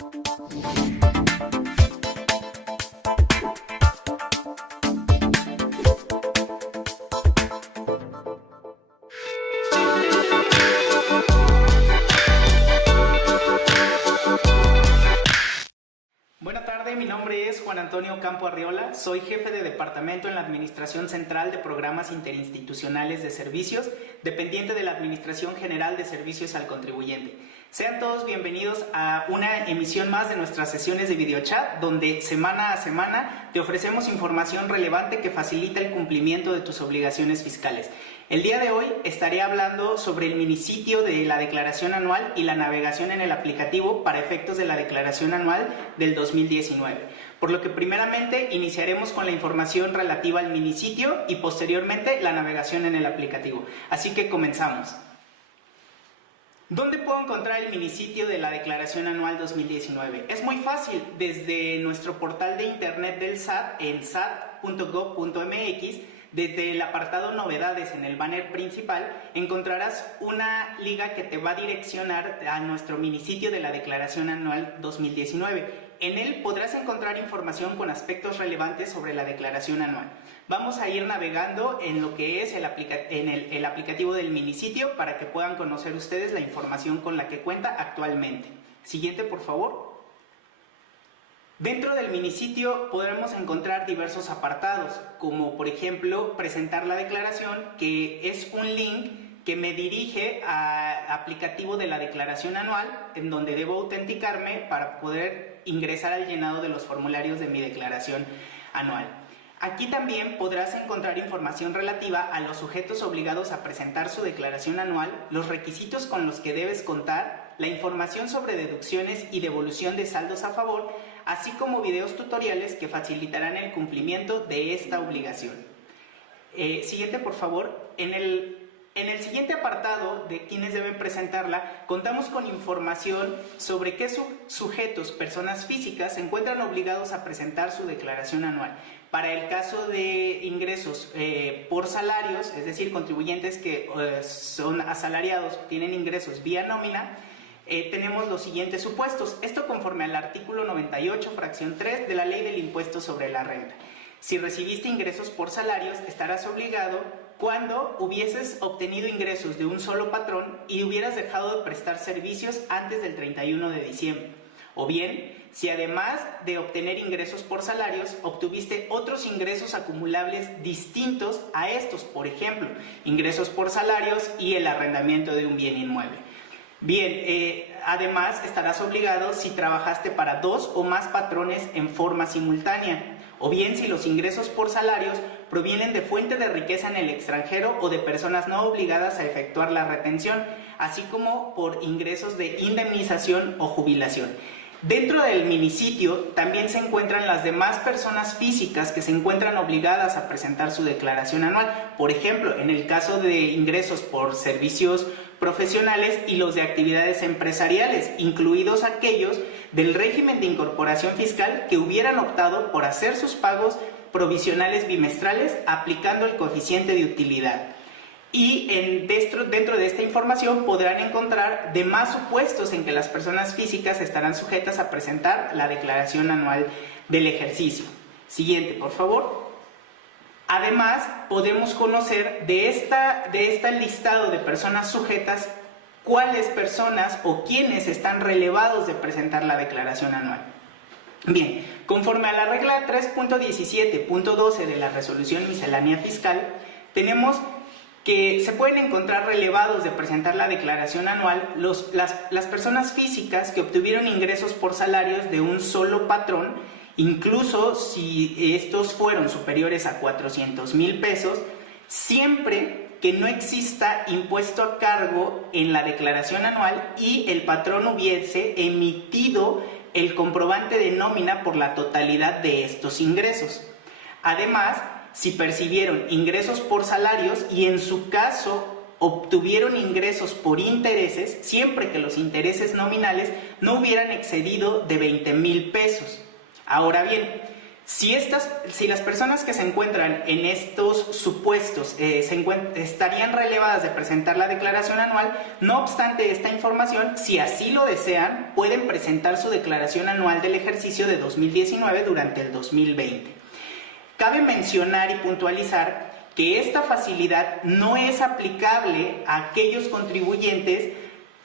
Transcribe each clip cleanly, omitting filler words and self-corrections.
Buenas tardes, mi nombre es Juan Antonio Campo Arriola, soy jefe de departamento en la Administración Central de Programas Interinstitucionales de Servicios, dependiente de la Administración General de Servicios al Contribuyente. Sean todos bienvenidos a una emisión más de nuestras sesiones de videochat, donde semana a semana te ofrecemos información relevante que facilita el cumplimiento de tus obligaciones fiscales. El día de hoy estaré hablando sobre el minisitio de la declaración anual y la navegación en el aplicativo para efectos de la declaración anual del 2019. Por lo que primeramente iniciaremos con la información relativa al minisitio y posteriormente la navegación en el aplicativo. Así que comenzamos. ¿Dónde puedo encontrar el minisitio de la declaración anual 2019? Es muy fácil, desde nuestro portal de internet del SAT en sat.gov.mx. Desde el apartado Novedades en el banner principal encontrarás una liga que te va a direccionar a nuestro minisitio de la Declaración Anual 2019. En él podrás encontrar información con aspectos relevantes sobre la declaración anual. Vamos a ir navegando en lo que es el aplicativo del minisitio para que puedan conocer ustedes la información con la que cuenta actualmente. Siguiente, por favor. Dentro del minisitio podremos encontrar diversos apartados, como por ejemplo presentar la declaración, que es un link que me dirige al aplicativo de la declaración anual, en donde debo autenticarme para poder ingresar al llenado de los formularios de mi declaración anual. Aquí también podrás encontrar información relativa a los sujetos obligados a presentar su declaración anual, los requisitos con los que debes contar, la información sobre deducciones y devolución de saldos a favor, así como videos tutoriales que facilitarán el cumplimiento de esta obligación. Siguiente, por favor. En el siguiente apartado de quienes deben presentarla, contamos con información sobre qué sujetos, personas físicas, se encuentran obligados a presentar su declaración anual. Para el caso de ingresos por salarios, es decir, contribuyentes que son asalariados, tienen ingresos vía nómina, tenemos los siguientes supuestos. Esto conforme al artículo 98, fracción 3 de la Ley del Impuesto sobre la Renta. Si recibiste ingresos por salarios, estarás obligado cuando hubieses obtenido ingresos de un solo patrón y hubieras dejado de prestar servicios antes del 31 de diciembre. O bien, si además de obtener ingresos por salarios, obtuviste otros ingresos acumulables distintos a estos, por ejemplo, ingresos por salarios y el arrendamiento de un bien inmueble. Bien, además estarás obligado si trabajaste para dos o más patrones en forma simultánea, o bien si los ingresos por salarios provienen de fuente de riqueza en el extranjero o de personas no obligadas a efectuar la retención, así como por ingresos de indemnización o jubilación. Dentro del minisitio también se encuentran las demás personas físicas que se encuentran obligadas a presentar su declaración anual. Por ejemplo, en el caso de ingresos por servicios profesionales y los de actividades empresariales, incluidos aquellos del régimen de incorporación fiscal que hubieran optado por hacer sus pagos provisionales bimestrales aplicando el coeficiente de utilidad. Y dentro de esta información podrán encontrar demás supuestos en que las personas físicas estarán sujetas a presentar la declaración anual del ejercicio. Siguiente, por favor. Además, podemos conocer de este listado de personas sujetas cuáles personas o quiénes están relevados de presentar la declaración anual. Bien, conforme a la regla 3.17.12 de la Resolución Miscelánea Fiscal, tenemos que se pueden encontrar relevados de presentar la declaración anual las personas físicas que obtuvieron ingresos por salarios de un solo patrón, incluso si estos fueron superiores a 400,000 pesos, siempre que no exista impuesto a cargo en la declaración anual y el patrón hubiese emitido el comprobante de nómina por la totalidad de estos ingresos. Además, si percibieron ingresos por salarios y en su caso obtuvieron ingresos por intereses, siempre que los intereses nominales no hubieran excedido de 20,000 pesos. Ahora bien, Si las personas que se encuentran en estos supuestos estarían relevadas de presentar la declaración anual, no obstante esta información, si así lo desean, pueden presentar su declaración anual del ejercicio de 2019 durante el 2020. Cabe mencionar y puntualizar que esta facilidad no es aplicable a aquellos contribuyentes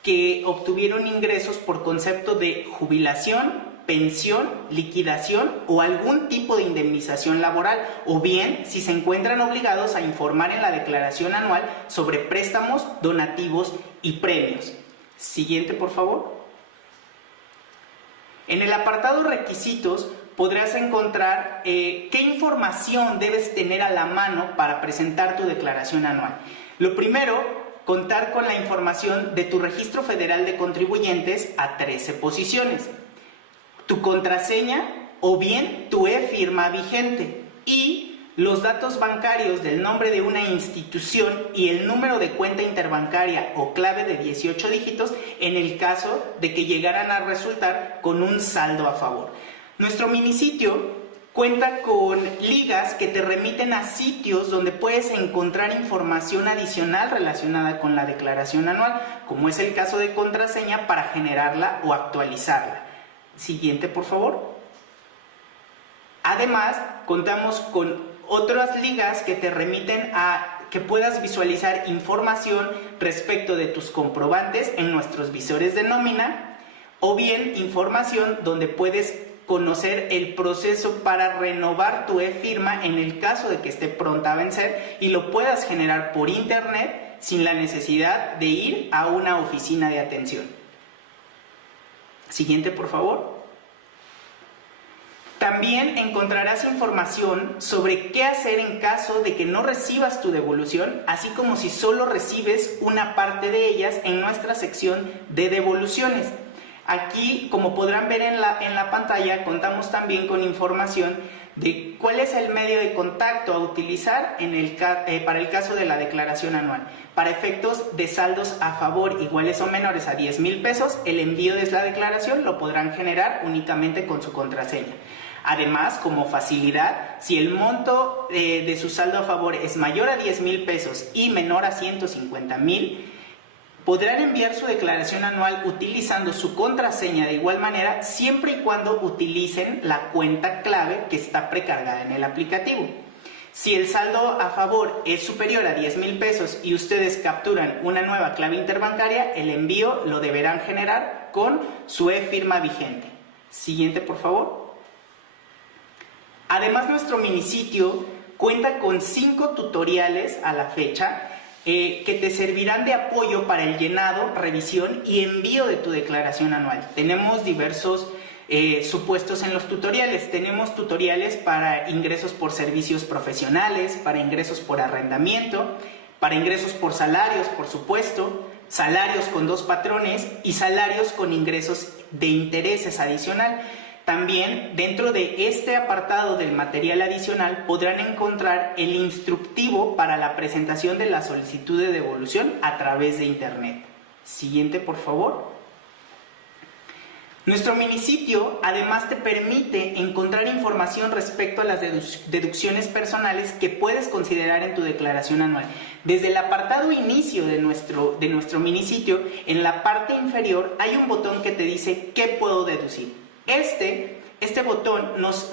que obtuvieron ingresos por concepto de jubilación, pensión, liquidación o algún tipo de indemnización laboral, o bien si se encuentran obligados a informar en la declaración anual sobre préstamos, donativos y premios. Siguiente, por favor. En el apartado requisitos podrás encontrar qué información debes tener a la mano para presentar tu declaración anual. Lo primero, contar con la información de tu Registro Federal de Contribuyentes a 13 posiciones, tu contraseña o bien tu e-firma vigente y los datos bancarios del nombre de una institución y el número de cuenta interbancaria o clave de 18 dígitos en el caso de que llegaran a resultar con un saldo a favor. Nuestro minisitio cuenta con ligas que te remiten a sitios donde puedes encontrar información adicional relacionada con la declaración anual, como es el caso de contraseña para generarla o actualizarla. Siguiente, por favor. Además, contamos con otras ligas que te remiten a que puedas visualizar información respecto de tus comprobantes en nuestros visores de nómina, o bien información donde puedes conocer el proceso para renovar tu e-firma en el caso de que esté pronta a vencer y lo puedas generar por internet sin la necesidad de ir a una oficina de atención. Siguiente, por favor. También encontrarás información sobre qué hacer en caso de que no recibas tu devolución, así como si solo recibes una parte de ellas en nuestra sección de devoluciones. Aquí, como podrán ver en la pantalla, contamos también con información de cuál es el medio de contacto a utilizar para el caso de la declaración anual. Para efectos de saldos a favor iguales o menores a 10,000 pesos, el envío de la declaración lo podrán generar únicamente con su contraseña. Además, como facilidad, si el monto de su saldo a favor es mayor a 10,000 pesos y menor a 150,000, podrán enviar su declaración anual utilizando su contraseña de igual manera, siempre y cuando utilicen la cuenta clave que está precargada en el aplicativo. Si el saldo a favor es superior a 10,000 pesos y ustedes capturan una nueva clave interbancaria, el envío lo deberán generar con su e-firma vigente. Siguiente, por favor. Además, nuestro minisitio cuenta con 5 tutoriales a la fecha que te servirán de apoyo para el llenado, revisión y envío de tu declaración anual. Tenemos diversos supuestos en los tutoriales. Tenemos tutoriales para ingresos por servicios profesionales, para ingresos por arrendamiento, para ingresos por salarios, por supuesto, salarios con 2 patrones y salarios con ingresos de intereses adicional. También dentro de este apartado del material adicional podrán encontrar el instructivo para la presentación de la solicitud de devolución a través de internet. Siguiente, por favor. Nuestro minisitio además te permite encontrar información respecto a las deducciones personales que puedes considerar en tu declaración anual. Desde el apartado inicio de nuestro minisitio, en la parte inferior hay un botón que te dice ¿qué puedo deducir? Este botón nos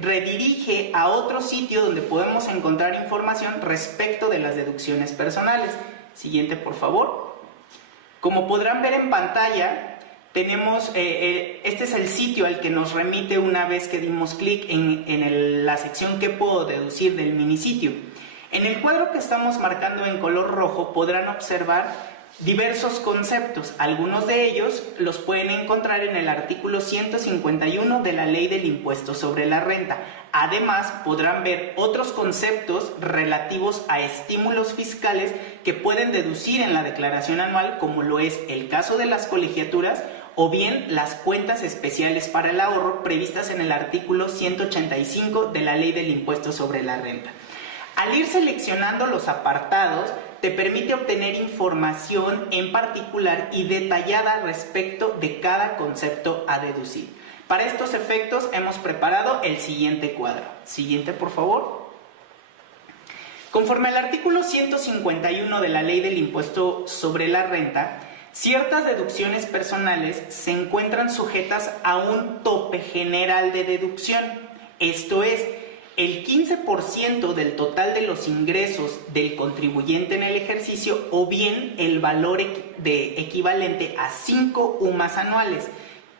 redirige a otro sitio donde podemos encontrar información respecto de las deducciones personales. Siguiente, por favor. Como podrán ver en pantalla, tenemos, este es el sitio al que nos remite una vez que dimos clic en la sección ¿qué puedo deducir? Del minisitio. En el cuadro que estamos marcando en color rojo podrán observar diversos conceptos. Algunos de ellos los pueden encontrar en el artículo 151 de la Ley del Impuesto sobre la Renta. Además, podrán ver otros conceptos relativos a estímulos fiscales que pueden deducir en la declaración anual, como lo es el caso de las colegiaturas o bien las cuentas especiales para el ahorro previstas en el artículo 185 de la Ley del Impuesto sobre la Renta. Al ir seleccionando los apartados, te permite obtener información en particular y detallada respecto de cada concepto a deducir. Para estos efectos hemos preparado el siguiente cuadro. Siguiente, por favor. Conforme al artículo 151 de la Ley del Impuesto sobre la Renta, ciertas deducciones personales se encuentran sujetas a un tope general de deducción. Esto es, el 15% del total de los ingresos del contribuyente en el ejercicio o bien el valor equivalente a 5 UMAS anuales,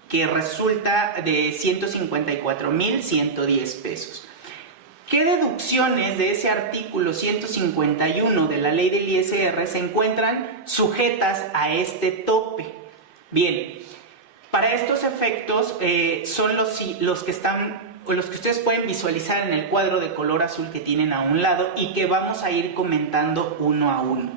que resulta de 154,110 pesos. ¿Qué deducciones de ese artículo 151 de la ley del ISR se encuentran sujetas a este tope? Bien, para estos efectos son los que ustedes pueden visualizar en el cuadro de color azul que tienen a un lado y que vamos a ir comentando uno a uno.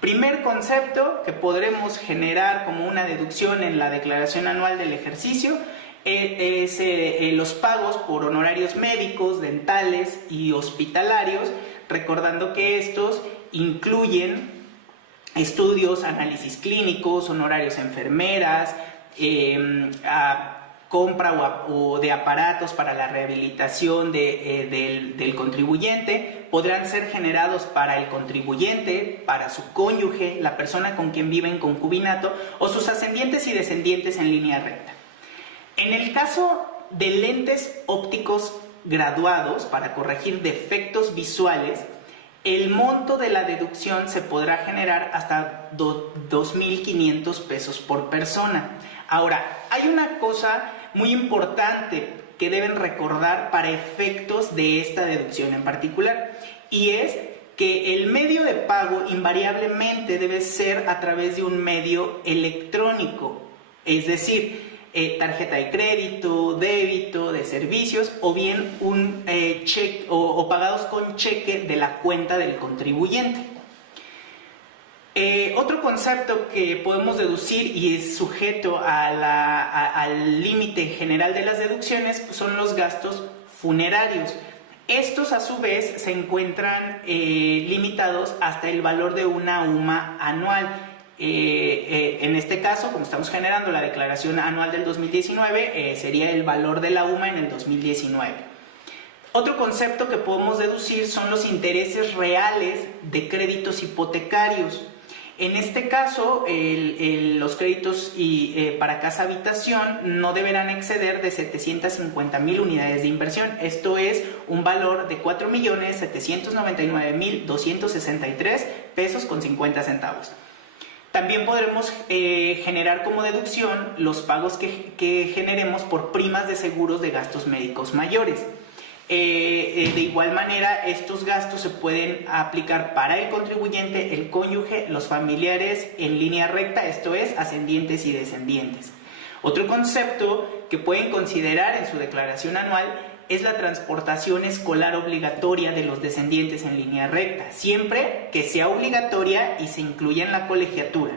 Primer concepto que podremos generar como una deducción en la declaración anual del ejercicio es los pagos por honorarios médicos, dentales y hospitalarios, recordando que estos incluyen estudios, análisis clínicos, honorarios a enfermeras, compra o de aparatos para la rehabilitación del contribuyente. Podrán ser generados para el contribuyente, para su cónyuge, la persona con quien vive en concubinato o sus ascendientes y descendientes en línea recta. En el caso de lentes ópticos graduados para corregir defectos visuales, el monto de la deducción se podrá generar hasta 2,500 pesos por persona. Ahora, hay una cosa muy importante que deben recordar para efectos de esta deducción en particular, y es que el medio de pago invariablemente debe ser a través de un medio electrónico, es decir, tarjeta de crédito, débito, de servicios o bien un cheque o pagados con cheque de la cuenta del contribuyente. Otro concepto que podemos deducir y es sujeto al límite general de las deducciones son los gastos funerarios. Estos a su vez se encuentran limitados hasta el valor de una UMA anual. En este caso, como estamos generando la declaración anual del 2019, sería el valor de la UMA en el 2019. Otro concepto que podemos deducir son los intereses reales de créditos hipotecarios. En este caso, los créditos para casa habitación no deberán exceder de 750,000 unidades de inversión. Esto es un valor de 4,799,263 pesos con 50 centavos. También podremos generar como deducción los pagos que generemos por primas de seguros de gastos médicos mayores. De igual manera, estos gastos se pueden aplicar para el contribuyente, el cónyuge, los familiares en línea recta, esto es, ascendientes y descendientes. Otro concepto que pueden considerar en su declaración anual es la transportación escolar obligatoria de los descendientes en línea recta, siempre que sea obligatoria y se incluya en la colegiatura.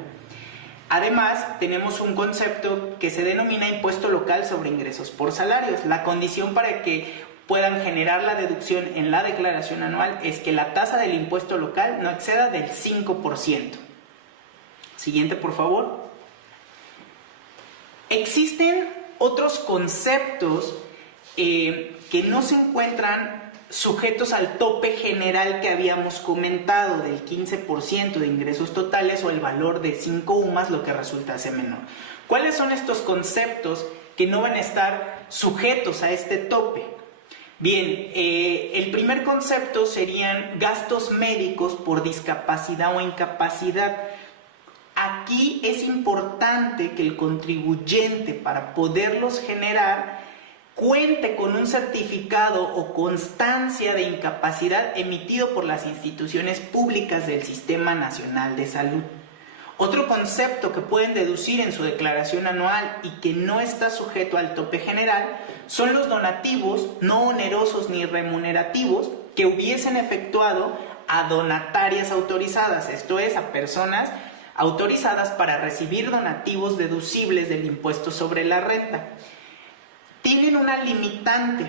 Además, tenemos un concepto que se denomina impuesto local sobre ingresos por salarios. La condición para que puedan generar la deducción en la declaración anual es que la tasa del impuesto local no exceda del 5%. Siguiente, por favor. Existen otros conceptos que no se encuentran sujetos al tope general que habíamos comentado del 15% de ingresos totales o el valor de 5 UMAS, lo que resultase menor. ¿Cuáles son estos conceptos que no van a estar sujetos a este tope? Bien, el primer concepto serían gastos médicos por discapacidad o incapacidad. Aquí es importante que el contribuyente, para poderlos generar, cuente con un certificado o constancia de incapacidad emitido por las instituciones públicas del Sistema Nacional de Salud. Otro concepto que pueden deducir en su declaración anual y que no está sujeto al tope general son los donativos no onerosos ni remunerativos que hubiesen efectuado a donatarias autorizadas, esto es, a personas autorizadas para recibir donativos deducibles del impuesto sobre la renta. Tienen una limitante.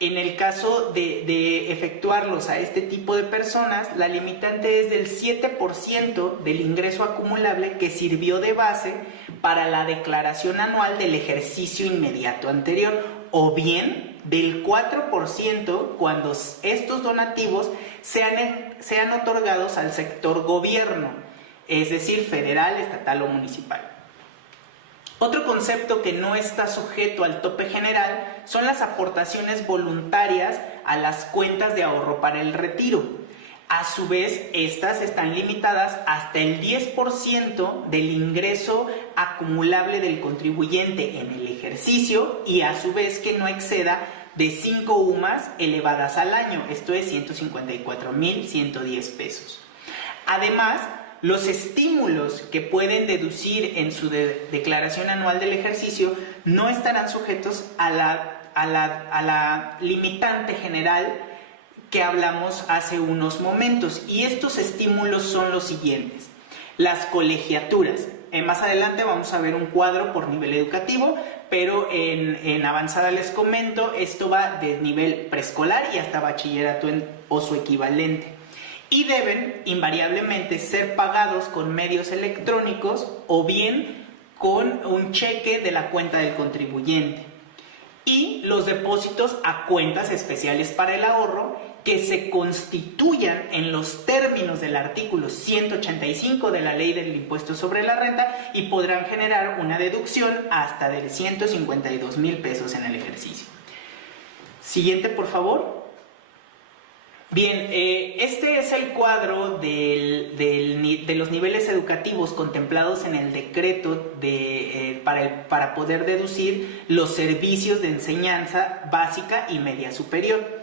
En el caso de efectuarlos a este tipo de personas, la limitante es del 7% del ingreso acumulable que sirvió de base para la declaración anual del ejercicio inmediato anterior, o bien del 4% cuando estos donativos sean otorgados al sector gobierno, es decir, federal, estatal o municipal. Otro concepto que no está sujeto al tope general son las aportaciones voluntarias a las cuentas de ahorro para el retiro. A su vez, estas están limitadas hasta el 10% del ingreso acumulable del contribuyente en el ejercicio y a su vez que no exceda de 5 UMAS elevadas al año, esto es 154,110 pesos. Además, los estímulos que pueden deducir en su declaración anual del ejercicio no estarán sujetos a la limitante general que hablamos hace unos momentos, y estos estímulos son los siguientes. Las colegiaturas. Más adelante vamos a ver un cuadro por nivel educativo, pero en avanzada les comento, esto va de nivel preescolar y hasta bachillerato o su equivalente. Y deben invariablemente ser pagados con medios electrónicos o bien con un cheque de la cuenta del contribuyente. Y los depósitos a cuentas especiales para el ahorro que se constituyan en los términos del artículo 185 de la Ley del Impuesto sobre la Renta y podrán generar una deducción hasta de 152,000 pesos en el ejercicio. Siguiente, por favor. Bien, este es el cuadro de los niveles educativos contemplados en el decreto para poder deducir los servicios de enseñanza básica y media superior.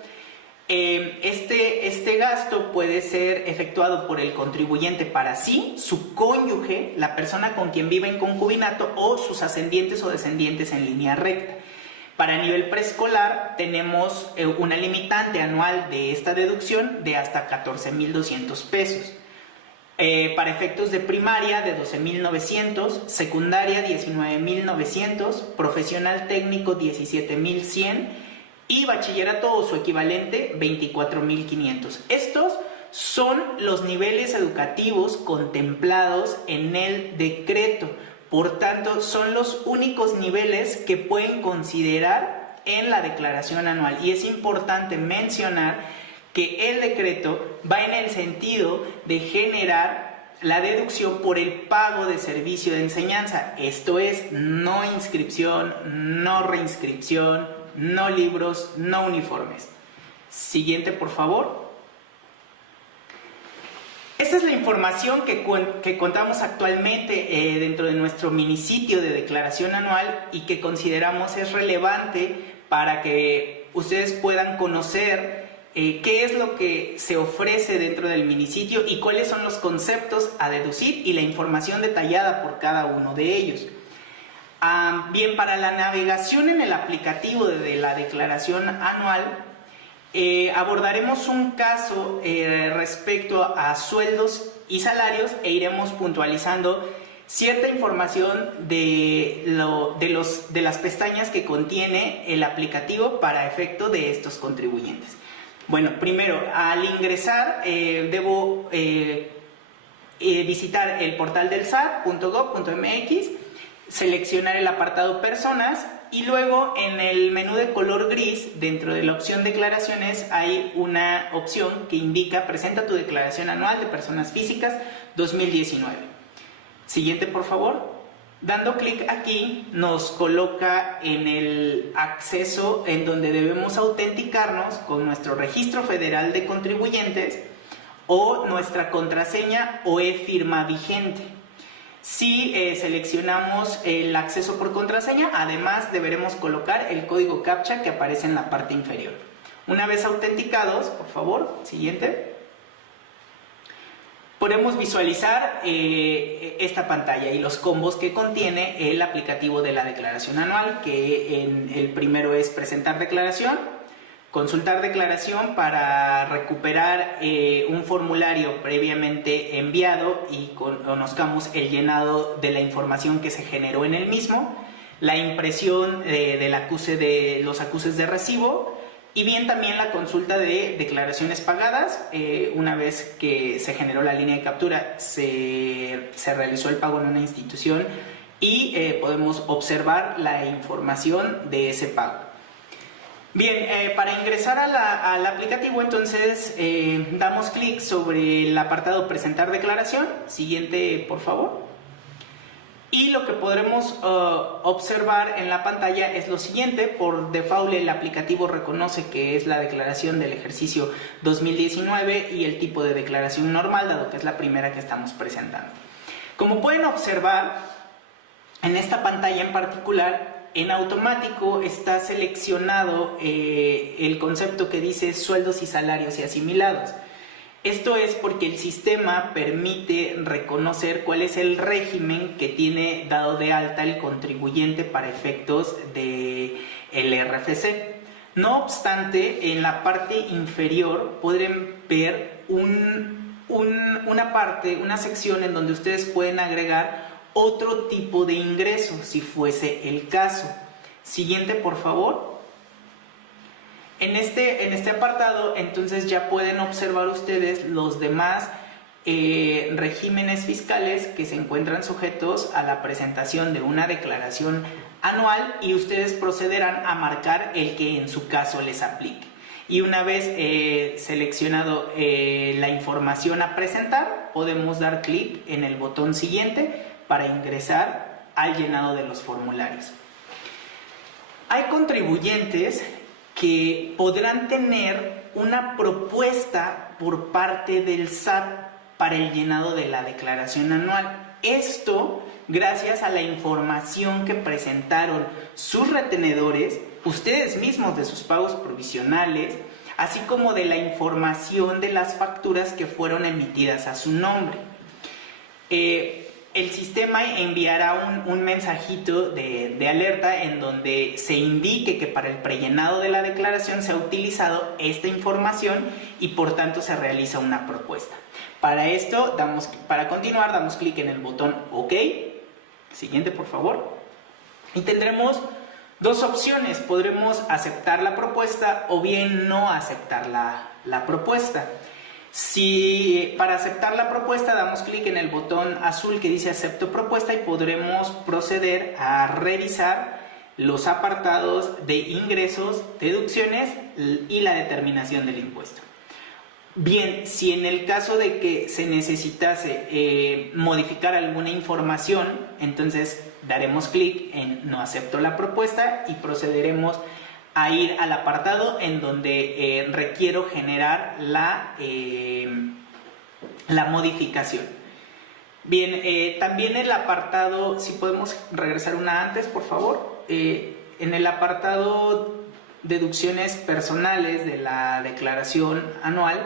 Este gasto puede ser efectuado por el contribuyente para sí, su cónyuge, la persona con quien vive en concubinato o sus ascendientes o descendientes en línea recta. Para nivel preescolar tenemos una limitante anual de esta deducción de hasta 14,200 pesos. Para efectos de primaria de 12,900, secundaria 19,900, profesional técnico 17,100 y bachillerato o su equivalente 24,500. Estos son los niveles educativos contemplados en el decreto. Por tanto, son los únicos niveles que pueden considerar en la declaración anual. Y es importante mencionar que el decreto va en el sentido de generar la deducción por el pago de servicio de enseñanza. Esto es, no inscripción, no reinscripción, no libros, no uniformes. Siguiente, por favor. Esta es la información que contamos actualmente dentro de nuestro minisitio de declaración anual y que consideramos es relevante para que ustedes puedan conocer qué es lo que se ofrece dentro del minisitio y cuáles son los conceptos a deducir y la información detallada por cada uno de ellos. Bien, para la navegación en el aplicativo de la declaración anual, abordaremos un caso respecto a sueldos y salarios e iremos puntualizando cierta información de las pestañas que contiene el aplicativo para efecto de estos contribuyentes. Bueno, primero, al ingresar debo visitar el portal del SAT.gov.mx, seleccionar el apartado Personas y luego en el menú de color gris, dentro de la opción Declaraciones, hay una opción que indica Presenta tu declaración anual de personas físicas 2019. Siguiente, por favor. Dando clic aquí nos coloca en el acceso en donde debemos autenticarnos con nuestro registro federal de contribuyentes o nuestra contraseña o e-firma vigente. Si seleccionamos el acceso por contraseña, además deberemos colocar el código CAPTCHA que aparece en la parte inferior. Una vez autenticados, por favor, siguiente, podemos visualizar esta pantalla y los combos que contiene el aplicativo de la declaración anual, que el primero es presentar declaración, consultar declaración para recuperar un formulario previamente enviado y conozcamos el llenado de la información que se generó en el mismo, la impresión de los acuses de recibo Y bien, también la consulta de declaraciones pagadas. Una vez que se generó la línea de captura, se realizó el pago en una institución y podemos observar la información de ese pago. Bien, para ingresar al aplicativo, entonces damos clic sobre el apartado presentar declaración. Siguiente, por favor. Y lo que podremos observar en la pantalla es lo siguiente. Por default el aplicativo reconoce que es la declaración del ejercicio 2019 y el tipo de declaración normal, dado que es la primera que estamos presentando. Como pueden observar, en esta pantalla en particular, en automático está seleccionado el concepto que dice sueldos y salarios y asimilados. Esto es porque el sistema permite reconocer cuál es el régimen que tiene dado de alta el contribuyente para efectos del RFC. No obstante, en la parte inferior podrán ver una sección en donde ustedes pueden agregar otro tipo de ingreso, si fuese el caso. Siguiente, por favor. En este apartado, entonces ya pueden observar ustedes los demás regímenes fiscales que se encuentran sujetos a la presentación de una declaración anual, y ustedes procederán a marcar el que en su caso les aplique. Y una vez seleccionado la información a presentar, podemos dar clic en el botón siguiente para ingresar al llenado de los formularios. Hay contribuyentes que podrán tener una propuesta por parte del SAT para el llenado de la declaración anual. Esto gracias a la información que presentaron sus retenedores, ustedes mismos, de sus pagos provisionales, así como de la información de las facturas que fueron emitidas a su nombre. El sistema enviará un mensajito de alerta en donde se indique que para el prellenado de la declaración se ha utilizado esta información y por tanto se realiza una propuesta. Para esto, para continuar, damos clic en el botón OK. Siguiente, por favor. Y tendremos dos opciones. Podremos aceptar la propuesta o bien no aceptar la propuesta. Si para aceptar la propuesta damos clic en el botón azul que dice acepto propuesta, y podremos proceder a revisar los apartados de ingresos, deducciones y la determinación del impuesto. Bien, si en el caso de que se necesitase modificar alguna información, entonces daremos clic en no acepto la propuesta y procederemos a ir al apartado en donde requiero generar la modificación. Bien, también el apartado, si podemos regresar una antes, por favor, en el apartado deducciones personales de la declaración anual,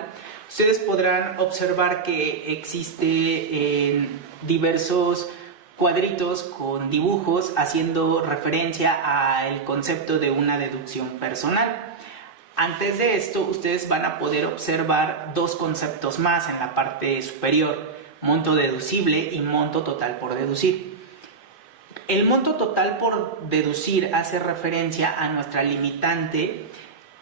ustedes podrán observar que existe diversos cuadritos con dibujos haciendo referencia al concepto de una deducción personal. Antes de esto, ustedes van a poder observar dos conceptos más en la parte superior: monto deducible y monto total por deducir. El monto total por deducir hace referencia a nuestra limitante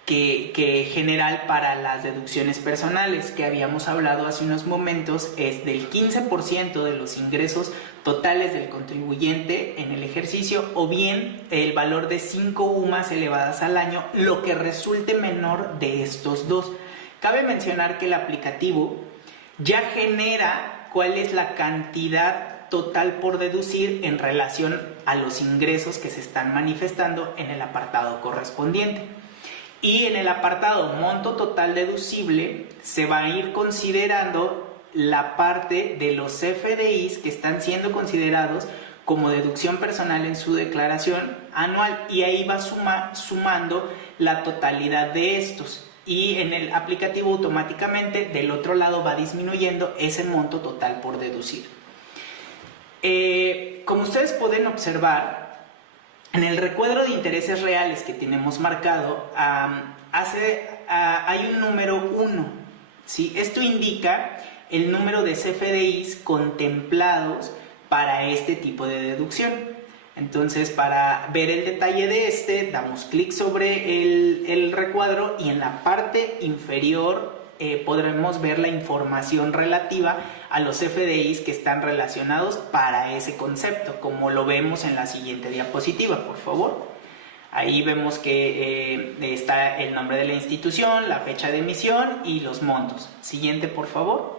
que general para las deducciones personales, que habíamos hablado hace unos momentos, es del 15% de los ingresos totales del contribuyente en el ejercicio, o bien el valor de 5 UMAS elevadas al año, lo que resulte menor de estos dos. Cabe mencionar que el aplicativo ya genera cuál es la cantidad total por deducir en relación a los ingresos que se están manifestando en el apartado correspondiente. Y en el apartado monto total deducible se va a ir considerando la parte de los FDIs que están siendo considerados como deducción personal en su declaración anual, y ahí va sumando la totalidad de estos, y en el aplicativo automáticamente del otro lado va disminuyendo ese monto total por deducir. Como ustedes pueden observar, en el recuadro de intereses reales que tenemos marcado, hay un número 1, ¿sí? Esto indica el número de CFDIs contemplados para este tipo de deducción. Entonces, para ver el detalle de este, damos clic sobre el recuadro y en la parte inferior podremos ver la información relativa a los FDIs que están relacionados para ese concepto, como lo vemos en la siguiente diapositiva, por favor. Ahí vemos que está el nombre de la institución, la fecha de emisión y los montos. Siguiente, por favor.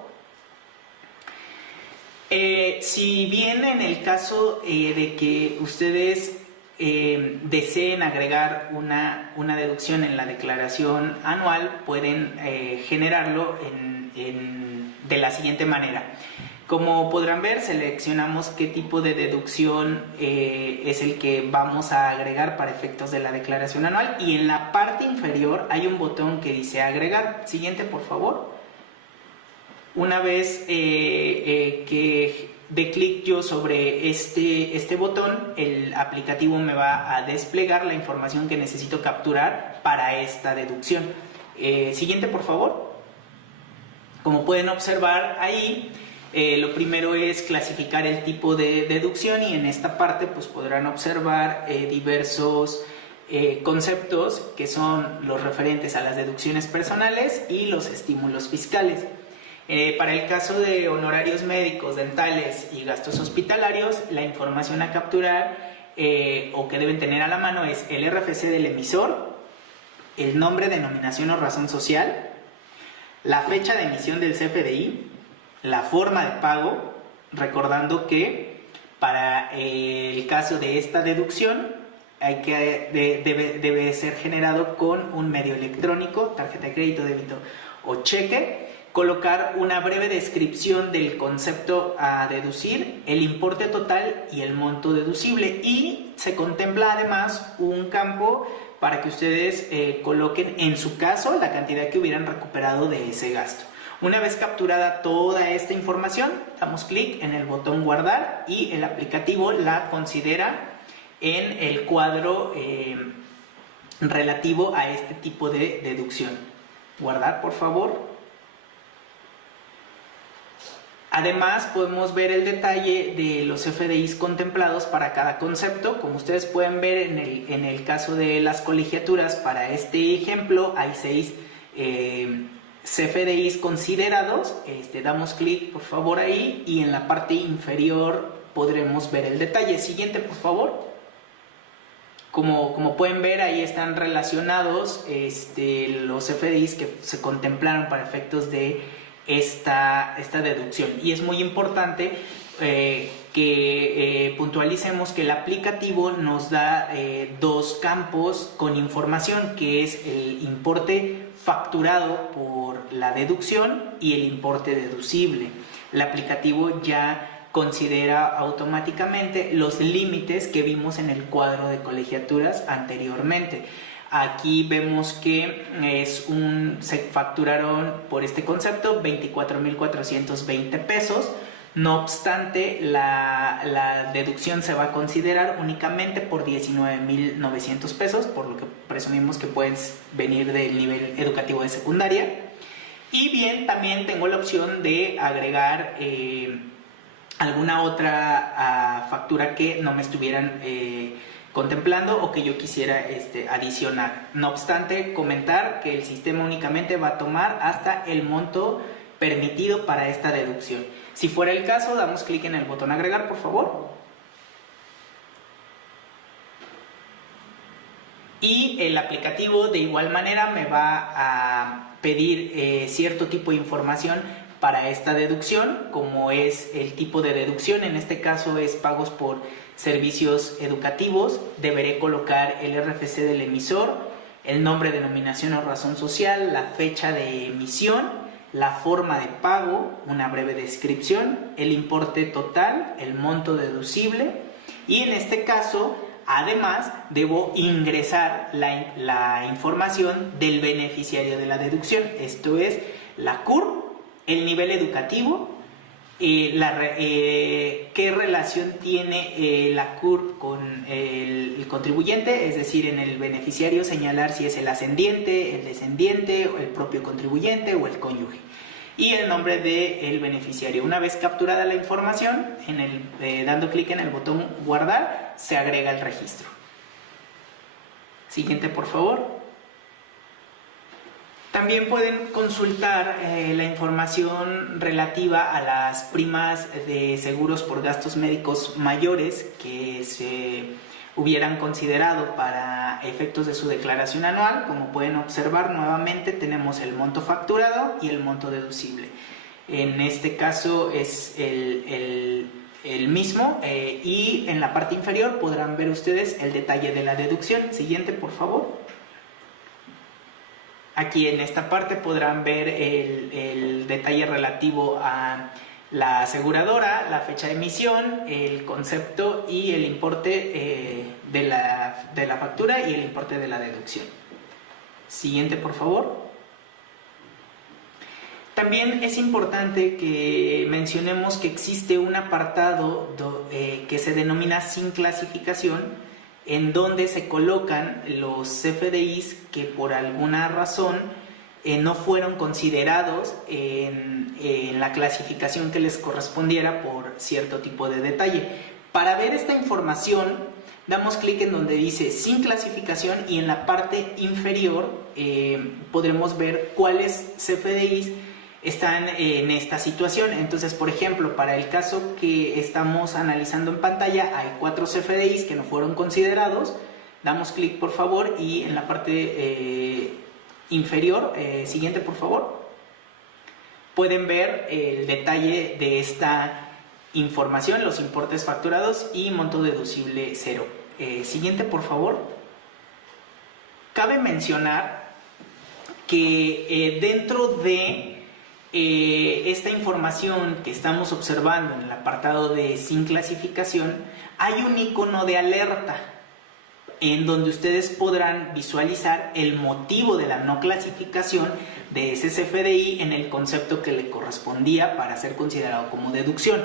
Si bien en el caso de que ustedes deseen agregar una deducción en la declaración anual, pueden generarlo de la siguiente manera. Como podrán ver, seleccionamos qué tipo de deducción es el que vamos a agregar para efectos de la declaración anual y en la parte inferior hay un botón que dice agregar. Siguiente, por favor. Una vez que dé clic yo sobre este botón, el aplicativo me va a desplegar la información que necesito capturar para esta deducción. Siguiente, por favor. Como pueden observar ahí, lo primero es clasificar el tipo de deducción y en esta parte pues podrán observar diversos conceptos que son los referentes a las deducciones personales y los estímulos fiscales. Para el caso de honorarios médicos, dentales y gastos hospitalarios, la información a capturar o que deben tener a la mano es el RFC del emisor, el nombre, denominación o razón social, la fecha de emisión del CFDI, la forma de pago, recordando que para el caso de esta deducción debe ser generado con un medio electrónico, tarjeta de crédito, débito o cheque. Colocar una breve descripción del concepto a deducir, el importe total y el monto deducible, y se contempla además un campo para que ustedes coloquen en su caso la cantidad que hubieran recuperado de ese gasto. Una vez capturada toda esta información, damos clic en el botón guardar y el aplicativo la considera en el cuadro relativo a este tipo de deducción. Guardar, por favor. Además podemos ver el detalle de los FDIs contemplados para cada concepto. Como ustedes pueden ver en el caso de las colegiaturas, para este ejemplo hay 6 CFDIs considerados. Damos clic por favor ahí y en la parte inferior podremos ver el detalle. Siguiente, por favor. Como pueden ver, ahí están relacionados los FDIs que se contemplaron para efectos de esta deducción. Y es muy importante que puntualicemos que el aplicativo nos da 2 campos con información, que es el importe facturado por la deducción y el importe deducible. El aplicativo ya considera automáticamente los límites que vimos en el cuadro de colegiaturas anteriormente. Aquí vemos que se facturaron por este concepto 24,420 pesos. No obstante, la deducción se va a considerar únicamente por 19,900 pesos, por lo que presumimos que pueden venir del nivel educativo de secundaria. Y bien, también tengo la opción de agregar alguna otra factura que no me estuvieran contemplando o que yo quisiera adicionar. No obstante, comentar que el sistema únicamente va a tomar hasta el monto permitido para esta deducción. Si fuera el caso, damos clic en el botón agregar, por favor. Y el aplicativo de igual manera me va a pedir cierto tipo de información para esta deducción, como es el tipo de deducción. En este caso es pagos por servicios educativos. Deberé colocar el RFC del emisor, el nombre, denominación o razón social, la fecha de emisión, la forma de pago, una breve descripción, el importe total, el monto deducible, y en este caso además debo ingresar la información del beneficiario de la deducción, esto es la CURP, el nivel educativo, qué relación tiene la CURP con el contribuyente, es decir, en el beneficiario señalar si es el ascendiente, el descendiente, o el propio contribuyente o el cónyuge. y el nombre del beneficiario. Una vez capturada la información, dando clic en el botón guardar, se agrega el registro. Siguiente, por favor. También pueden consultar la información relativa a las primas de seguros por gastos médicos mayores que se hubieran considerado para efectos de su declaración anual. Como pueden observar, nuevamente tenemos el monto facturado y el monto deducible. En este caso es el mismo, y en la parte inferior podrán ver ustedes el detalle de la deducción. Siguiente, por favor. Aquí en esta parte podrán ver el detalle relativo a la aseguradora, la fecha de emisión, el concepto y el importe de la factura y el importe de la deducción. Siguiente, por favor. También es importante que mencionemos que existe un apartado que se denomina sin clasificación, en donde se colocan los CFDIs que por alguna razón no fueron considerados en la clasificación que les correspondiera por cierto tipo de detalle. Para ver esta información, damos clic en donde dice sin clasificación y en la parte inferior podremos ver cuáles CFDIs están en esta situación. Entonces, por ejemplo, para el caso que estamos analizando en pantalla, hay 4 CFDIs que no fueron considerados. Damos clic, por favor, y en la parte inferior, siguiente, por favor, pueden ver el detalle de esta información, los importes facturados y monto deducible 0. Siguiente, por favor. Cabe mencionar que dentro de esta información que estamos observando en el apartado de sin clasificación, hay un icono de alerta en donde ustedes podrán visualizar el motivo de la no clasificación de ese CFDI en el concepto que le correspondía para ser considerado como deducción.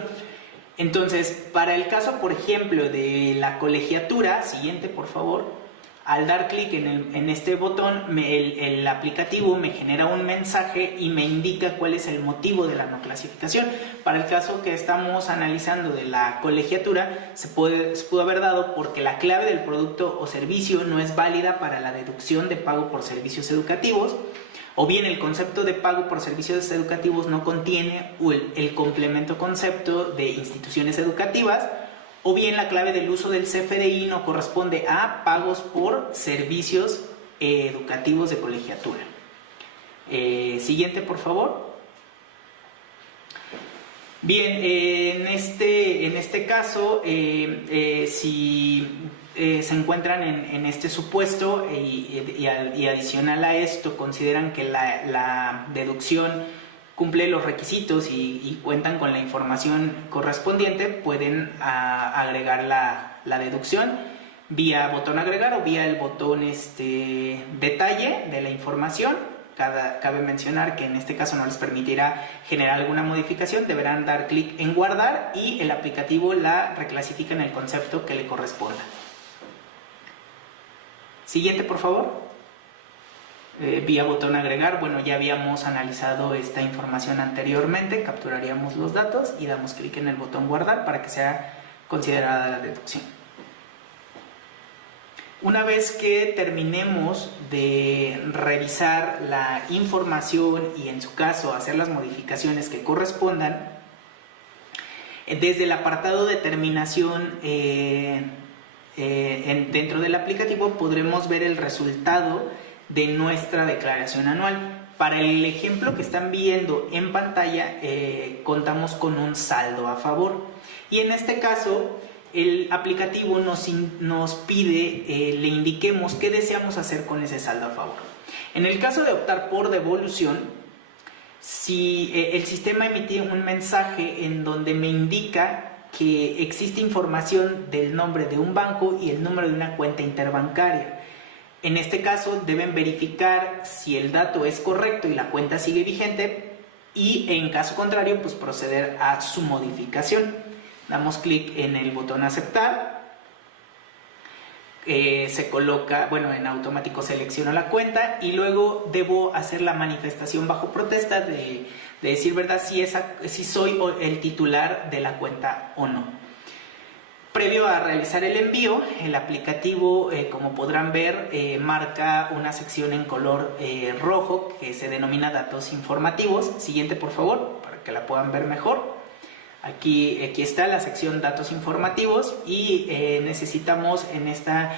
Entonces, para el caso, por ejemplo, de la colegiatura, siguiente, por favor, al dar clic en este botón, el aplicativo me genera un mensaje y me indica cuál es el motivo de la no clasificación. Para el caso que estamos analizando de la colegiatura, se pudo haber dado porque la clave del producto o servicio no es válida para la deducción de pago por servicios educativos, o bien el concepto de pago por servicios educativos no contiene el complemento concepto de instituciones educativas, o bien la clave del uso del CFDI no corresponde a pagos por servicios educativos de colegiatura. Siguiente, por favor. Bien, en este caso, si se encuentran en este supuesto y adicional a esto consideran que la deducción cumple los requisitos y cuentan con la información correspondiente, pueden agregar la deducción vía botón agregar o vía el botón detalle de la información. Cabe mencionar que en este caso no les permitirá generar alguna modificación, deberán dar clic en guardar y el aplicativo la reclasifica en el concepto que le corresponda. Siguiente, por favor. Vía botón agregar, bueno, ya habíamos analizado esta información anteriormente, capturaríamos los datos y damos clic en el botón guardar para que sea considerada la deducción. Una vez que terminemos de revisar la información y en su caso hacer las modificaciones que correspondan, desde el apartado de terminación dentro del aplicativo podremos ver el resultado de nuestra declaración anual. Para el ejemplo que están viendo en pantalla, contamos con un saldo a favor y en este caso el aplicativo nos pide le indiquemos qué deseamos hacer con ese saldo a favor. En el caso de optar por devolución, si el sistema emite un mensaje en donde me indica que existe información del nombre de un banco y el número de una cuenta interbancaria. En este caso deben verificar si el dato es correcto y la cuenta sigue vigente y en caso contrario pues proceder a su modificación. Damos clic en el botón aceptar, se coloca, bueno, en automático selecciono la cuenta y luego debo hacer la manifestación bajo protesta de de decir, ¿verdad?, si soy el titular de la cuenta o no. Previo a realizar el envío, el aplicativo, como podrán ver, marca una sección en color rojo que se denomina datos informativos. Siguiente, por favor, para que la puedan ver mejor. Aquí está la sección datos informativos y necesitamos en esta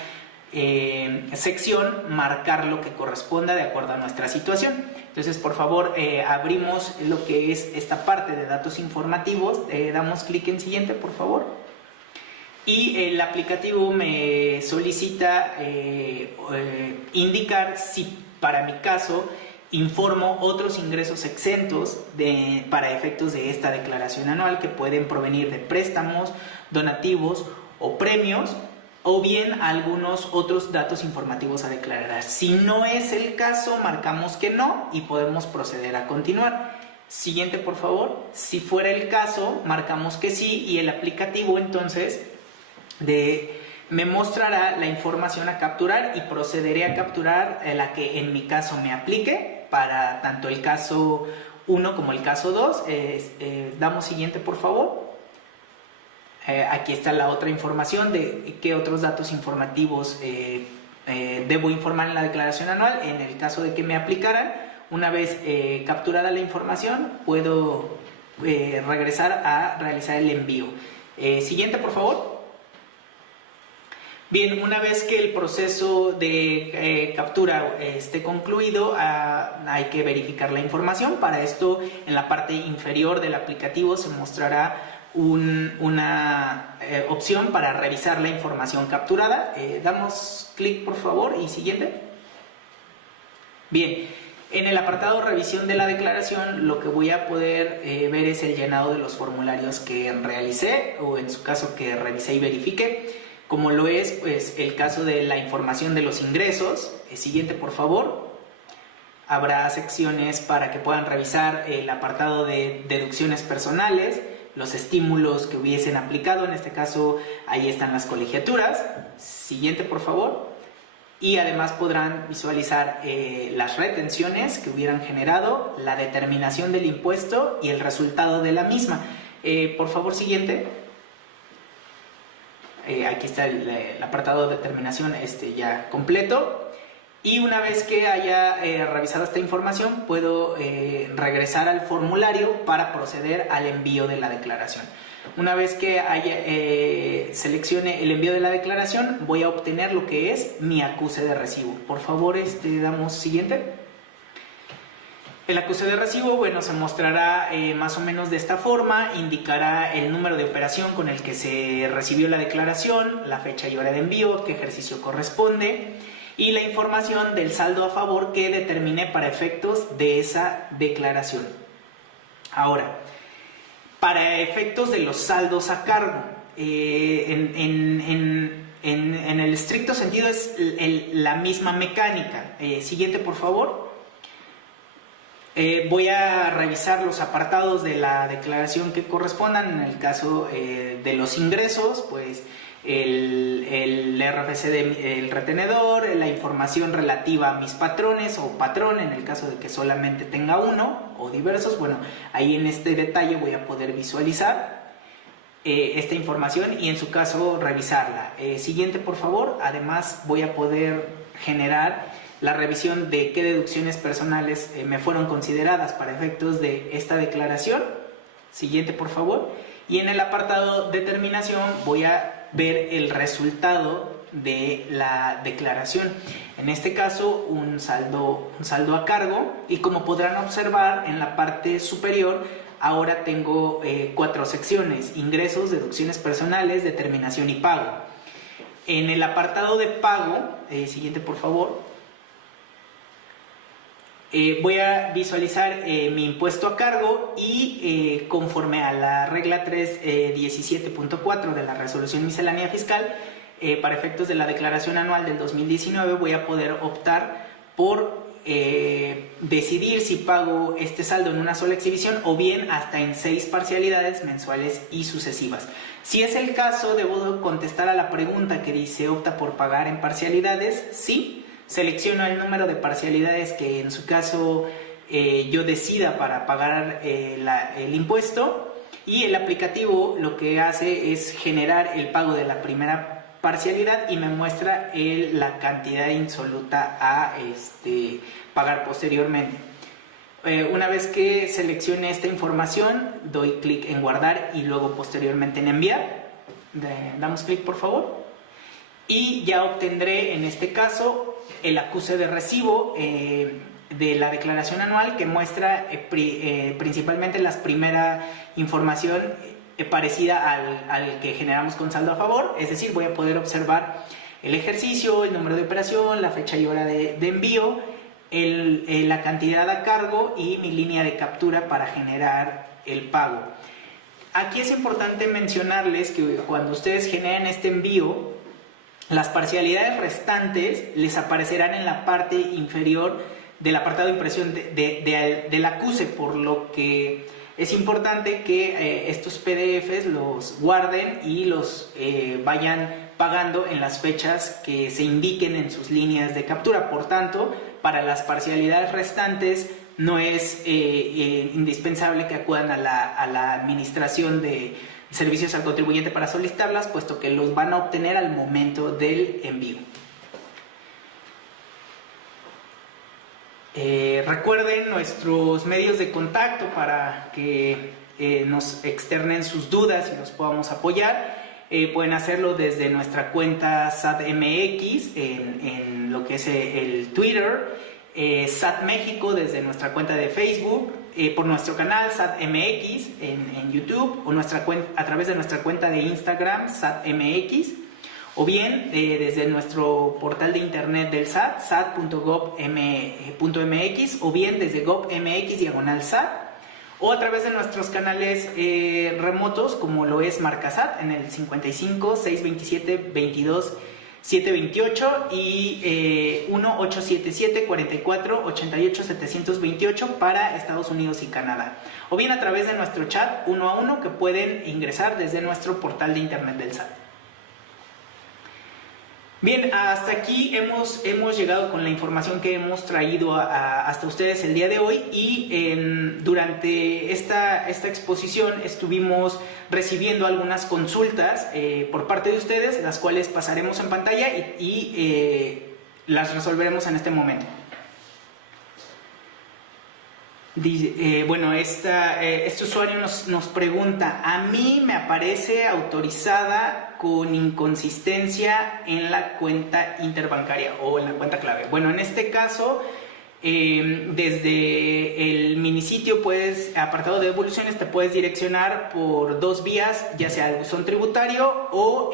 sección marcar lo que corresponda de acuerdo a nuestra situación. Entonces, por favor, abrimos lo que es esta parte de datos informativos, damos clic en siguiente, por favor. Y el aplicativo me solicita indicar si para mi caso informo otros ingresos exentos para efectos de esta declaración anual, que pueden provenir de préstamos, donativos o premios, o bien algunos otros datos informativos a declarar. Si no es el caso, marcamos que no y podemos proceder a continuar. Siguiente, por favor. Si fuera el caso, marcamos que sí y el aplicativo entonces me mostrará la información a capturar y procederé a capturar la que en mi caso me aplique para tanto el caso 1 como el caso 2. Damos siguiente, por favor. Aquí está la otra información de qué otros datos informativos debo informar en la declaración anual. En el caso de que me aplicaran, una vez capturada la información, puedo regresar a realizar el envío. Siguiente, por favor. Bien, una vez que el proceso de captura esté concluido, hay que verificar la información. Para esto, en la parte inferior del aplicativo se mostrará una opción para revisar la información capturada. Damos clic, por favor, y siguiente. Bien, en el apartado revisión de la declaración, lo que voy a poder ver es el llenado de los formularios que realicé, o en su caso que revisé y verifique, como lo es pues el caso de la información de los ingresos. Siguiente, por favor. Habrá secciones para que puedan revisar el apartado de deducciones personales, los estímulos que hubiesen aplicado, en este caso ahí están las colegiaturas. Siguiente, por favor. Y además podrán visualizar las retenciones que hubieran generado, la determinación del impuesto y el resultado de la misma. Por favor, siguiente. Aquí está el apartado de determinación ya completo. Y una vez que haya revisado esta información, puedo regresar al formulario para proceder al envío de la declaración. Una vez que seleccione el envío de la declaración, voy a obtener lo que es mi acuse de recibo. Por favor, damos siguiente. El acuse de recibo, bueno, se mostrará más o menos de esta forma. Indicará el número de operación con el que se recibió la declaración, la fecha y hora de envío, qué ejercicio corresponde, y la información del saldo a favor que determiné para efectos de esa declaración. Ahora, para efectos de los saldos a cargo, en el estricto sentido es la misma mecánica. Siguiente, por favor. Voy a revisar los apartados de la declaración que correspondan. En el caso de los ingresos, pues el RFC del retenedor, la información relativa a mis patrones o patrón en el caso de que solamente tenga uno, o diversos. Bueno, ahí en este detalle voy a poder visualizar esta información y en su caso revisarla. Siguiente, por favor. Además voy a poder generar la revisión de qué deducciones personales me fueron consideradas para efectos de esta declaración. Siguiente, por favor. Y en el apartado determinación voy a ver el resultado de la declaración. En este caso, un saldo a cargo. Y como podrán observar en la parte superior, ahora tengo 4 secciones: ingresos, deducciones personales, determinación y pago. En el apartado de pago, siguiente, por favor. Voy a visualizar mi impuesto a cargo y conforme a la regla 317.4 de la resolución miscelánea fiscal, para efectos de la declaración anual del 2019 voy a poder optar por decidir si pago este saldo en una sola exhibición o bien hasta en 6 parcialidades mensuales y sucesivas. Si es el caso, debo contestar a la pregunta que dice opta por pagar en parcialidades. Sí. Selecciono el número de parcialidades que en su caso yo decida para pagar el impuesto, y el aplicativo lo que hace es generar el pago de la primera parcialidad y me muestra la cantidad insoluta a pagar posteriormente. Una vez que seleccione esta información, doy clic en guardar y luego posteriormente en enviar. Damos clic, por favor, y ya obtendré en este caso el acuse de recibo de la declaración anual, que muestra principalmente la primera información parecida al que generamos con saldo a favor. Es decir, voy a poder observar el ejercicio, el número de operación, la fecha y hora de envío, la cantidad a cargo y mi línea de captura para generar el pago. Aquí es importante mencionarles que cuando ustedes generan este envío, las parcialidades restantes les aparecerán en la parte inferior del apartado de impresión del acuse, por lo que es importante que estos PDFs los guarden y los vayan pagando en las fechas que se indiquen en sus líneas de captura. Por tanto, para las parcialidades restantes no es indispensable que acudan a la administración de servicios al contribuyente para solicitarlas, puesto que los van a obtener al momento del envío. Recuerden nuestros medios de contacto para que nos externen sus dudas y nos podamos apoyar. Pueden hacerlo desde nuestra cuenta SATMX en lo que es el Twitter, SAT México desde nuestra cuenta de Facebook, por nuestro canal SATMX en YouTube, o a través de nuestra cuenta de Instagram SATMX, o bien desde nuestro portal de internet del SAT, sat.gov.mx, o bien desde gov.mx/SAT, o a través de nuestros canales remotos, como lo es Marcasat en el 55 627 22 728 y 1877 44 88 728 para Estados Unidos y Canadá, o bien a través de nuestro chat 1 a 1 que pueden ingresar desde nuestro portal de internet del SAT. Bien, hasta aquí hemos llegado con la información que hemos traído hasta ustedes el día de hoy, y durante esta exposición estuvimos recibiendo algunas consultas por parte de ustedes, las cuales pasaremos en pantalla y las resolveremos en este momento. Bueno, este usuario nos pregunta: a mí me aparece autorizada con inconsistencia en la cuenta interbancaria o en la cuenta clave. Bueno, en este caso, desde el minisitio, apartado de devoluciones, te puedes direccionar por dos vías, ya sea al buzón tributario o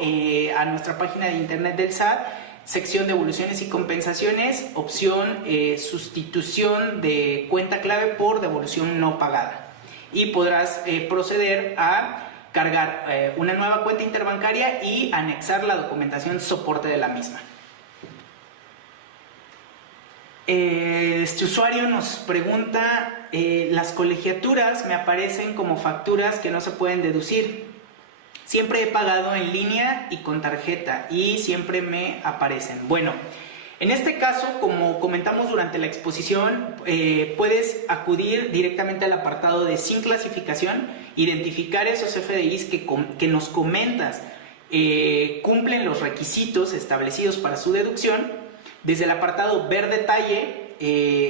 a nuestra página de internet del SAT, sección devoluciones y compensaciones, opción sustitución de cuenta clave por devolución no pagada, y podrás proceder a cargar una nueva cuenta interbancaria y anexar la documentación soporte de la misma. Este usuario nos pregunta: las colegiaturas me aparecen como facturas que no se pueden deducir. Siempre he pagado en línea y con tarjeta y siempre me aparecen. Bueno, en este caso, como comentamos durante la exposición, puedes acudir directamente al apartado de sin clasificación, identificar esos FDIs que nos comentas cumplen los requisitos establecidos para su deducción. Desde el apartado ver detalle,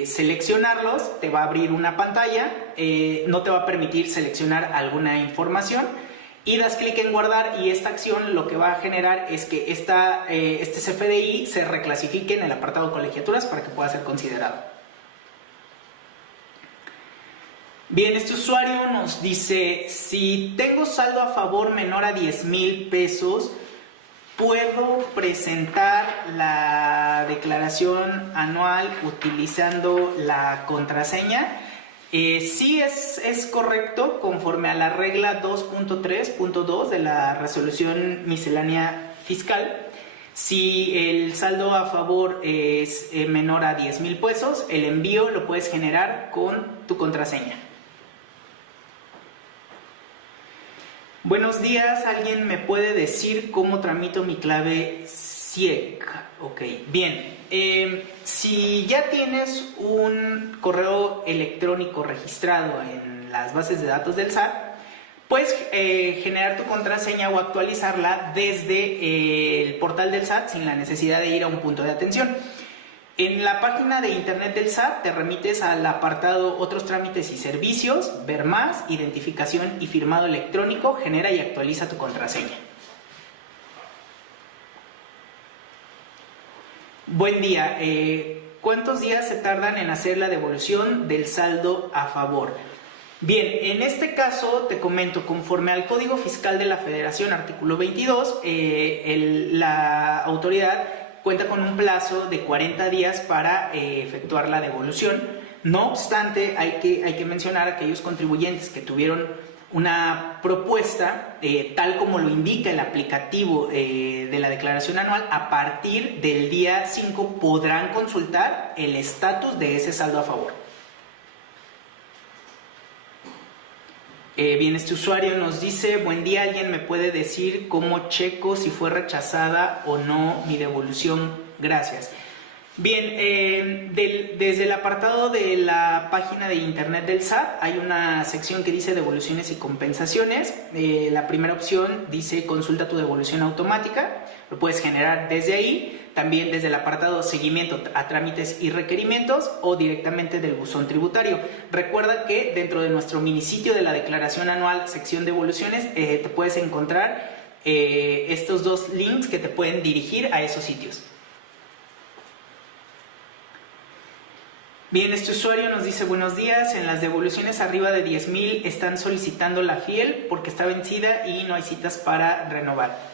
seleccionarlos, te va a abrir una pantalla, no te va a permitir seleccionar alguna información, y das clic en guardar, y esta acción lo que va a generar es que este CFDI se reclasifique en el apartado colegiaturas para que pueda ser considerado. Bien, este usuario nos dice: si tengo saldo a favor menor a 10,000 pesos, ¿puedo presentar la declaración anual utilizando la contraseña? Sí, es correcto, conforme a la regla 2.3.2 de la resolución miscelánea fiscal. Si el saldo a favor es menor a 10,000 pesos, el envío lo puedes generar con tu contraseña. Buenos días, ¿alguien me puede decir cómo tramito mi clave CIEC? Ok, bien. Si ya tienes un correo electrónico registrado en las bases de datos del SAT, puedes generar tu contraseña o actualizarla desde el portal del SAT sin la necesidad de ir a un punto de atención. En la página de internet del SAT te remites al apartado Otros trámites y servicios, ver más, identificación y firmado electrónico, genera y actualiza tu contraseña. Buen día. ¿Cuántos días se tardan en hacer la devolución del saldo a favor? Bien, en este caso te comento, conforme al Código Fiscal de la Federación, artículo 22, la autoridad cuenta con un plazo de 40 días para efectuar la devolución. No obstante, hay que mencionar a aquellos contribuyentes que tuvieron una propuesta, tal como lo indica el aplicativo de la declaración anual. A partir del día 5 podrán consultar el estatus de ese saldo a favor. Bien, este usuario nos dice: buen día, ¿alguien me puede decir cómo checo si fue rechazada o no mi devolución? Gracias. Bien, desde el apartado de la página de internet del SAT hay una sección que dice devoluciones y compensaciones. La primera opción dice consulta tu devolución automática, lo puedes generar desde ahí. También desde el apartado seguimiento a trámites y requerimientos o directamente del buzón tributario. Recuerda que dentro de nuestro minisitio de la declaración anual, sección devoluciones, te puedes encontrar estos dos links que te pueden dirigir a esos sitios. Bien, este usuario nos dice: buenos días, en las devoluciones arriba de 10,000 están solicitando la FIEL porque está vencida y no hay citas para renovar.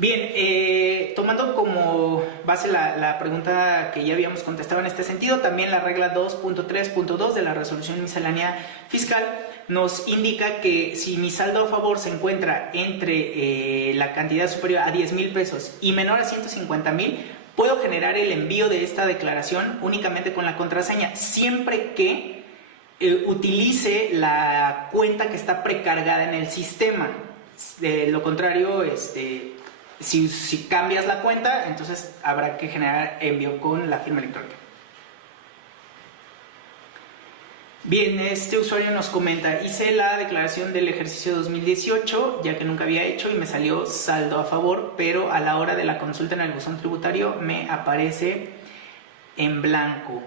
Bien, tomando como base la pregunta que ya habíamos contestado en este sentido, también la regla 2.3.2 de la resolución miscelánea fiscal nos indica que si mi saldo a favor se encuentra entre la cantidad superior a 10,000 pesos y menor a 150,000, puedo generar el envío de esta declaración únicamente con la contraseña, siempre que utilice la cuenta que está precargada en el sistema. De lo contrario, si cambias la cuenta, entonces habrá que generar envío con la firma electrónica. Bien, este usuario nos comenta: hice la declaración del ejercicio 2018, ya que nunca había hecho y me salió saldo a favor, pero a la hora de la consulta en el buzón tributario me aparece en blanco.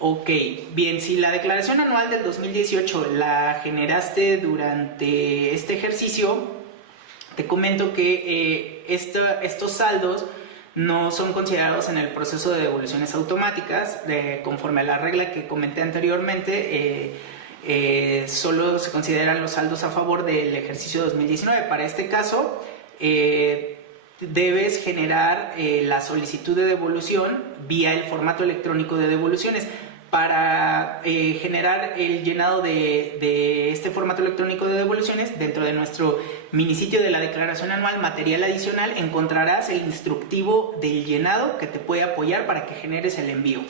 Ok, bien, si la declaración anual del 2018 la generaste durante este ejercicio, te comento que estos saldos no son considerados en el proceso de devoluciones automáticas. Conforme a la regla que comenté anteriormente, solo se consideran los saldos a favor del ejercicio 2019. Para este caso, debes generar la solicitud de devolución vía el formato electrónico de devoluciones. Para generar el llenado de este formato electrónico de devoluciones, dentro de nuestro minisitio de la declaración anual, material adicional, encontrarás el instructivo del llenado que te puede apoyar para que generes el envío.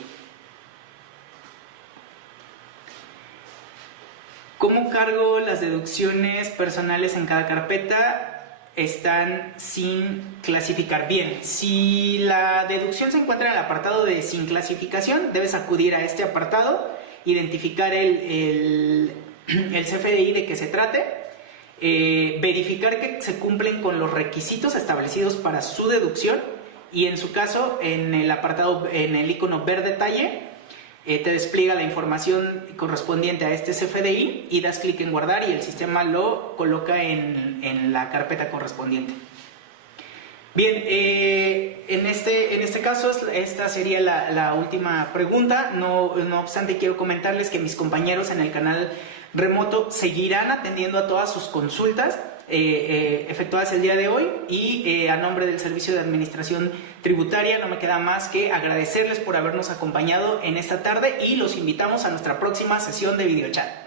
¿Cómo cargo las deducciones personales en cada carpeta? Están sin clasificar. Bien, si la deducción se encuentra en el apartado de sin clasificación, debes acudir a este apartado, identificar el CFDI de que se trate, verificar que se cumplen con los requisitos establecidos para su deducción, y en su caso, en el apartado, en el icono ver detalle, te despliega la información correspondiente a este CFDI y das clic en guardar y el sistema lo coloca en la carpeta correspondiente. Bien, en este caso esta sería la última pregunta. No obstante, quiero comentarles que mis compañeros en el canal remoto seguirán atendiendo a todas sus consultas efectuadas el día de hoy, y a nombre del Servicio de Administración Tributaria no me queda más que agradecerles por habernos acompañado en esta tarde y los invitamos a nuestra próxima sesión de videochat.